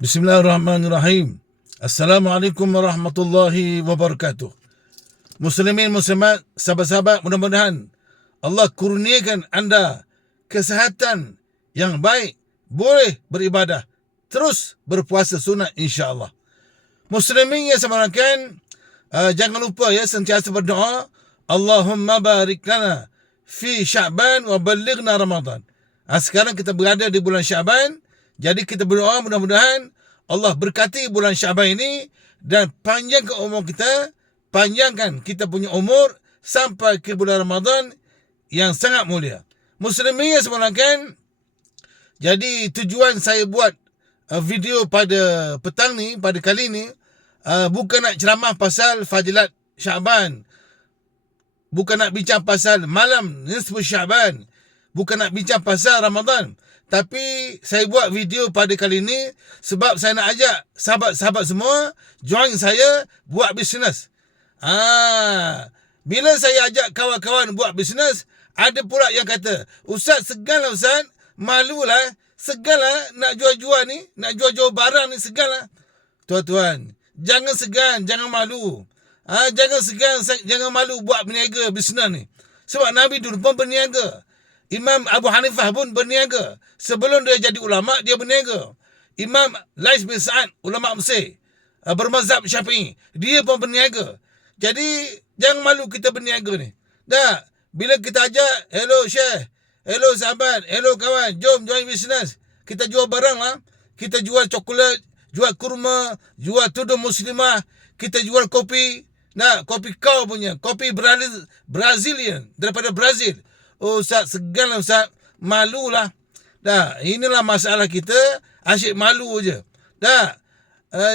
Bismillahirrahmanirrahim. Assalamualaikum warahmatullahi wabarakatuh. Muslimin, muslimat, sahabat-sahabat, mudah-mudahan Allah kurniakan anda kesihatan yang baik, boleh beribadah, terus berpuasa sunat insya-Allah. Muslimin yang saya muliakan, jangan lupa ya sentiasa berdoa, Allahumma barik lana fi Sya'ban wa ballighna Ramadan. Sekarang kita berada di bulan Sya'ban, jadi kita berdoa mudah-mudahan Allah berkati bulan Sya'ban ini dan panjangkan umur kita, panjangkan kita punya umur sampai ke bulan Ramadan yang sangat mulia. Muslimin yang semulakan, jadi tujuan saya buat video pada petang ni, pada kali ni, bukan nak ceramah pasal fadilat Sya'ban, bukan nak bincang pasal malam nisfu Sya'ban, bukan nak bincang pasal Ramadan. Tapi saya buat video pada kali ini sebab saya nak ajak sahabat-sahabat semua join saya buat bisnes. Bila saya ajak kawan-kawan buat bisnes, ada pula yang kata, Ustaz, segan lah Ustaz, malu lah, segan lah nak jual-jual ni, nak jual-jual barang ni, segan lah. Tuan-tuan, jangan segan, jangan malu. Jangan segan, jangan malu buat berniaga bisnes ni. Sebab Nabi dulu pun berniaga. Imam Abu Hanifah pun berniaga. Sebelum dia jadi ulama, dia berniaga. Imam Lais bin Sa'ad, ulama Mesir, bermazhab Syafi'i, dia pun berniaga. Jadi, jangan malu kita berniaga ni. Dah, bila kita ajak, hello Syekh, hello sahabat, hello kawan, jom join business. Kita jual barang lah. Kita jual coklat, jual kurma, jual tudung muslimah, kita jual kopi. Nah, kopi kau punya, kopi Brazilian, daripada Brazil. Oh Ustaz, segan lah Ustaz, malu lah. Dah, inilah masalah kita, asyik malu je. Dah,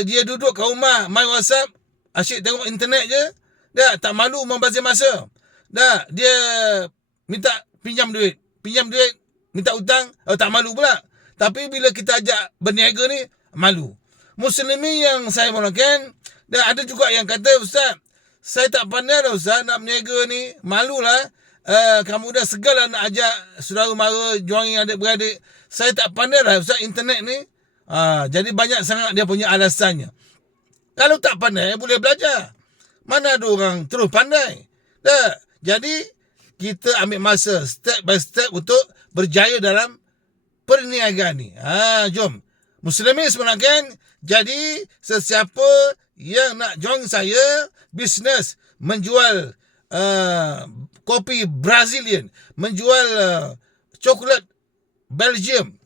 dia duduk kat rumah, main WhatsApp, asyik tengok internet je. Dah, tak malu membazir masa. Dah, dia minta pinjam duit, minta hutang, tak malu pula. Tapi bila kita ajak berniaga ni, malu. Muslimin yang saya mulakan, dah ada juga yang kata, Ustaz, saya tak pandai dah Ustaz nak berniaga ni, malulah. Kamu dah segal lah nak ajak saudara mara, join adik-beradik. Saya tak pandai lah Ustaz internet ni. Jadi banyak sangat dia punya alasannya. Kalau tak pandai, boleh belajar. Mana ada orang terus pandai. Dah. Jadi, kita ambil masa step by step untuk berjaya dalam perniagaan ni. Jom. Muslimin sebenarnya, jadi sesiapa yang nak join saya, bisnes menjual kopi Brazilian, menjual coklat Belgium,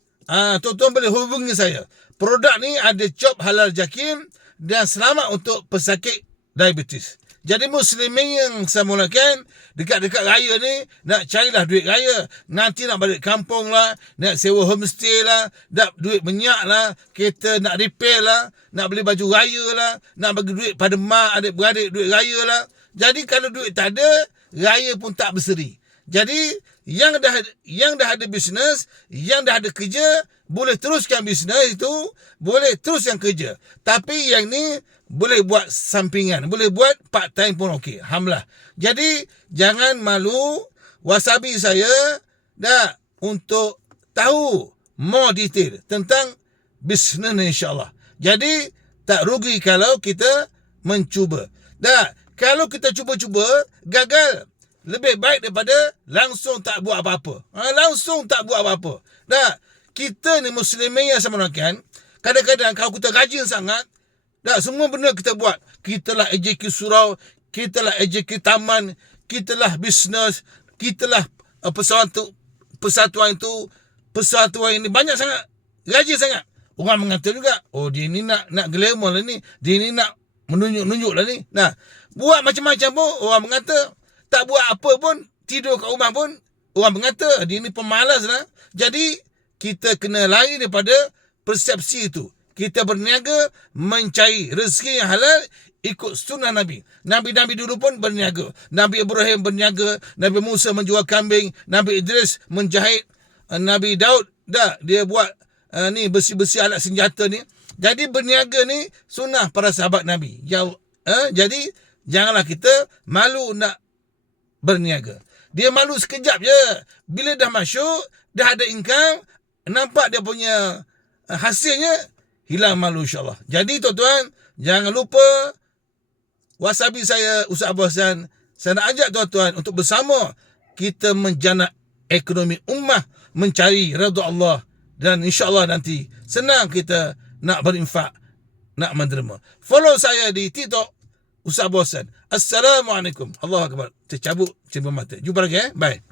tuan-tuan boleh hubungi saya. Produk ni ada cop halal jakim dan selamat untuk pesakit diabetes. Jadi muslimin yang saya mulakan, dekat-dekat raya ni, nak carilah duit raya. Nanti nak balik kampung lah, nak sewa homestay lah, nak duit minyak lah, kereta nak repair lah, nak beli baju raya lah, nak bagi duit pada mak, adik-beradik duit raya lah. Jadi kalau duit tak ada, raya pun tak berseri. Jadi yang dah ada bisnes, yang dah ada kerja, boleh teruskan bisnes itu, boleh teruskan kerja. Tapi yang ni boleh buat sampingan, boleh buat part time pun okey. Alhamdulillah. Jadi jangan malu, wasabi saya dah untuk tahu more detail tentang bisnes ni insya-Allah. Jadi tak rugi kalau kita mencuba. Dah, kalau kita cuba-cuba gagal, lebih baik daripada langsung tak buat apa-apa. Langsung tak buat apa-apa. Dah, kita ni muslimin yang sama kan, kadang-kadang kalau kita rajin sangat, dah semua benda kita buat. Kita lah AJK surau, kita lah AJK taman, kita lah bisnes, kita lah persatuan ini banyak sangat, rajin sangat. Orang mengata juga, oh dia ni nak glamour lah ni, dia ni nak menunjuk-nunjuk lah ni. Nah, buat macam-macam pun orang mengata. Tak buat apa pun, tidur kat rumah pun orang mengata dia ni pemalas lah. Jadi kita kena lari daripada persepsi itu. Kita berniaga mencari rezeki yang halal ikut sunnah Nabi. Nabi-Nabi dulu pun berniaga. Nabi Ibrahim berniaga, Nabi Musa menjual kambing, Nabi Idris menjahit, Nabi Daud dia buat ni besi-besi alat senjata ni. Jadi berniaga ni sunnah para sahabat Nabi. Jadi janganlah kita malu nak berniaga. Dia malu sekejap je. Bila dah masuk, dah ada income, nampak dia punya hasilnya, hilang malu insyaAllah. Jadi tuan-tuan, jangan lupa wasabi saya, Ustaz Abu Hassan. Saya nak ajak tuan-tuan untuk bersama kita menjana ekonomi ummah, mencari redha Allah. Dan insyaAllah nanti senang kita nak berinfak, nak menderma. Follow saya di TikTok, Ustaz Abu Hassan. Assalamualaikum. Allahu Akbar. Tercabut cembuh mata. Jumpa lagi. Bye.